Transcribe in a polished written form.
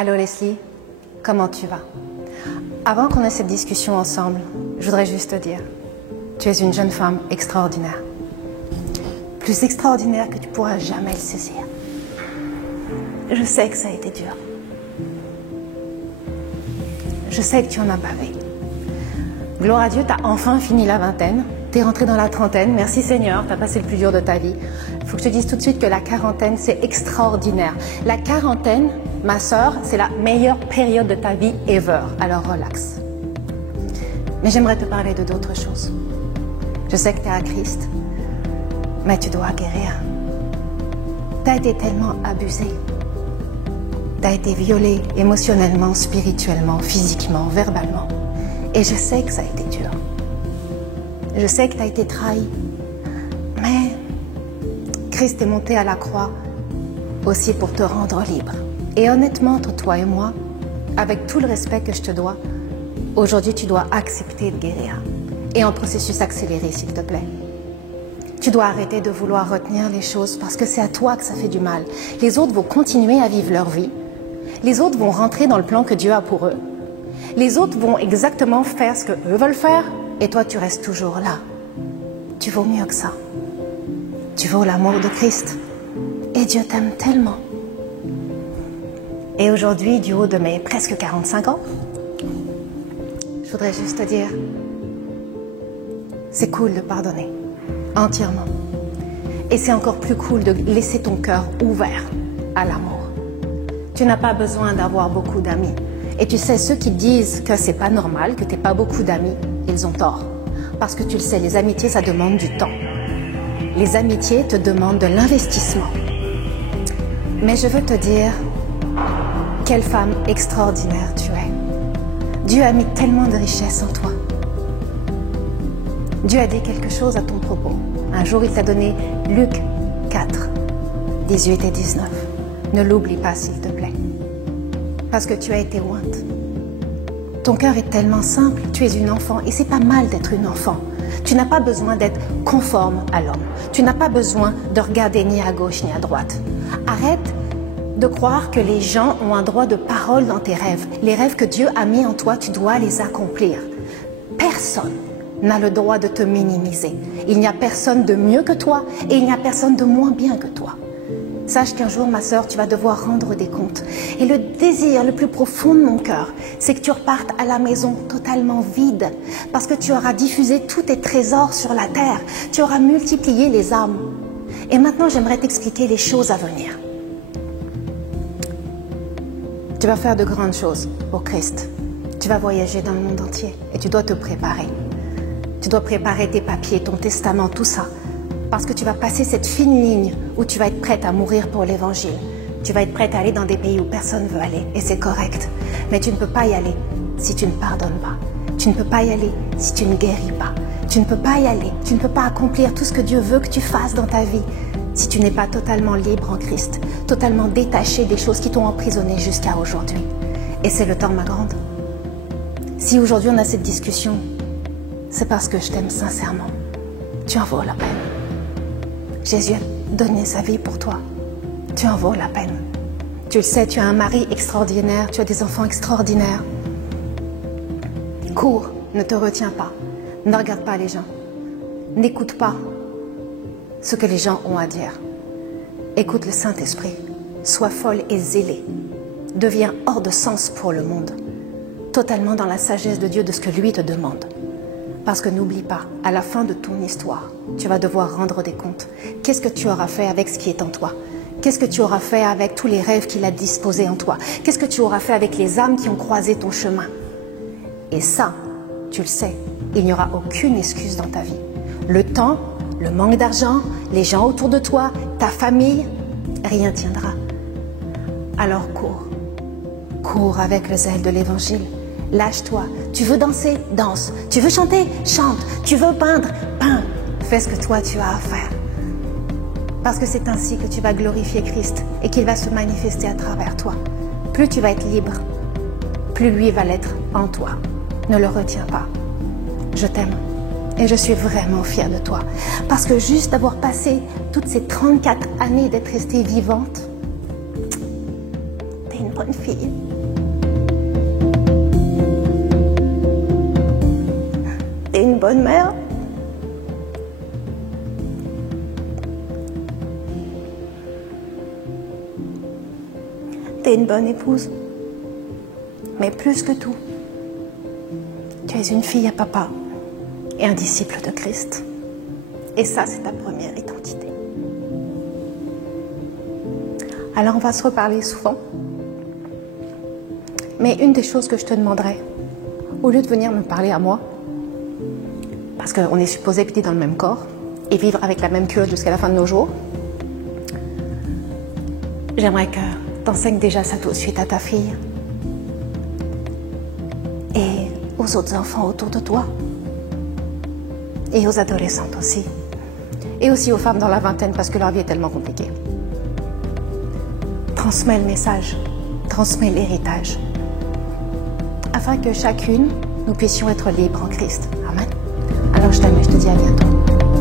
Allô Leslie, comment tu vas? Avant qu'on ait cette discussion ensemble, je voudrais juste te dire, tu es une jeune femme extraordinaire. Plus extraordinaire que tu pourras jamais le saisir. Je sais que ça a été dur. Je sais que tu en as bavé. Gloire à Dieu, t'as enfin fini la vingtaine. T'es rentrée dans la trentaine. Merci Seigneur, t'as passé le plus dur de ta vie. Faut que je te dise tout de suite que la quarantaine, c'est extraordinaire. La quarantaine, ma sœur, c'est la meilleure période de ta vie ever. Alors relax. Mais j'aimerais te parler de d'autres choses. Je sais que t'es à Christ, mais tu dois guérir. T'as été tellement abusée. T'as été violée émotionnellement, spirituellement, physiquement, verbalement. Et je sais que ça a été dur. Je sais que t'as été trahi. Mais Christ est monté à la croix aussi pour te rendre libre. Et honnêtement, entre toi et moi, avec tout le respect que je te dois, aujourd'hui tu dois accepter de guérir. Et en processus accéléré, s'il te plaît. Tu dois arrêter de vouloir retenir les choses parce que c'est à toi que ça fait du mal. Les autres vont continuer à vivre leur vie. Les autres vont rentrer dans le plan que Dieu a pour eux. Les autres vont exactement faire ce qu'eux veulent faire et toi tu restes toujours là. Tu vaux mieux que ça. Tu vaux l'amour de Christ. Et Dieu t'aime tellement. Et aujourd'hui, du haut de mes presque 45 ans, je voudrais juste te dire, c'est cool de pardonner, entièrement. Et c'est encore plus cool de laisser ton cœur ouvert à l'amour. Tu n'as pas besoin d'avoir beaucoup d'amis. Et tu sais, ceux qui disent que c'est pas normal, que tu n'aies pas beaucoup d'amis, ils ont tort. Parce que tu le sais, les amitiés, ça demande du temps. Les amitiés te demandent de l'investissement. Mais je veux te dire, quelle femme extraordinaire tu es. Dieu a mis tellement de richesse en toi. Dieu a dit quelque chose à ton propos. Un jour, il t'a donné Luc 4, 18 et 19. Ne l'oublie pas, s'il te plaît. Parce que tu as été ointe. Ton cœur est tellement simple, tu es une enfant et c'est pas mal d'être une enfant. Tu n'as pas besoin d'être conforme à l'homme. Tu n'as pas besoin de regarder ni à gauche ni à droite. Arrête de croire que les gens ont un droit de parole dans tes rêves. Les rêves que Dieu a mis en toi, tu dois les accomplir. Personne n'a le droit de te minimiser. Il n'y a personne de mieux que toi et il n'y a personne de moins bien que toi. Sache qu'un jour, ma sœur, tu vas devoir rendre des comptes. Et le désir le plus profond de mon cœur, c'est que tu repartes à la maison totalement vide. Parce que tu auras diffusé tous tes trésors sur la terre. Tu auras multiplié les âmes. Et maintenant, j'aimerais t'expliquer les choses à venir. Tu vas faire de grandes choses pour Christ. Tu vas voyager dans le monde entier et tu dois te préparer. Tu dois préparer tes papiers, ton testament, tout ça. Parce que tu vas passer cette fine ligne où tu vas être prête à mourir pour l'évangile. Tu vas être prête à aller dans des pays où personne ne veut aller et c'est correct. Mais tu ne peux pas y aller si tu ne pardonnes pas. Tu ne peux pas y aller si tu ne guéris pas. Tu ne peux pas y aller. Tu ne peux pas accomplir tout ce que Dieu veut que tu fasses dans ta vie si tu n'es pas totalement libre en Christ, totalement détaché des choses qui t'ont emprisonné jusqu'à aujourd'hui. Et c'est le temps, ma grande. Si aujourd'hui on a cette discussion, c'est parce que je t'aime sincèrement. Tu en vaux la peine. Jésus a donné sa vie pour toi. Tu en vaux la peine. Tu le sais, tu as un mari extraordinaire, tu as des enfants extraordinaires. Cours, ne te retiens pas. Ne regarde pas les gens. N'écoute pas ce que les gens ont à dire. Écoute le Saint-Esprit. Sois folle et zélée. Deviens hors de sens pour le monde. Totalement dans la sagesse de Dieu de ce que lui te demande. Parce que n'oublie pas, à la fin de ton histoire, tu vas devoir rendre des comptes. Qu'est-ce que tu auras fait avec ce qui est en toi? Qu'est-ce que tu auras fait avec tous les rêves qu'il a disposés en toi? Qu'est-ce que tu auras fait avec les âmes qui ont croisé ton chemin? Et ça, tu le sais, il n'y aura aucune excuse dans ta vie. Le temps, le manque d'argent, les gens autour de toi, ta famille, rien tiendra. Alors cours. Cours avec le zèle de l'évangile. Lâche-toi. Tu veux danser? Danse. Tu veux chanter? Chante. Tu veux peindre? Peins. Fais ce que toi tu as à faire. Parce que c'est ainsi que tu vas glorifier Christ et qu'il va se manifester à travers toi. Plus tu vas être libre, plus lui va l'être en toi. Ne le retiens pas. Je t'aime et je suis vraiment fière de toi. Parce que juste d'avoir passé toutes ces 34 années d'être restée vivante, t'es T'es une bonne fille. T'es une bonne mère. T'es une bonne épouse. Mais plus que tout, tu es une fille à papa et un disciple de Christ. Et ça, c'est ta première identité. Alors, on va se reparler souvent. Mais une des choses que je te demanderais, au lieu de venir me parler à moi, parce qu'on est supposé habiter dans le même corps et vivre avec la même culotte jusqu'à la fin de nos jours, j'aimerais que t'enseignes déjà ça tout de suite à ta fille et aux autres enfants autour de toi et aux adolescentes aussi et aussi aux femmes dans la vingtaine parce que leur vie est tellement compliquée. Transmets le message, transmets l'héritage afin que chacune nous puissions être libres en Christ. Amen. Alors je t'aime et je te dis à bientôt.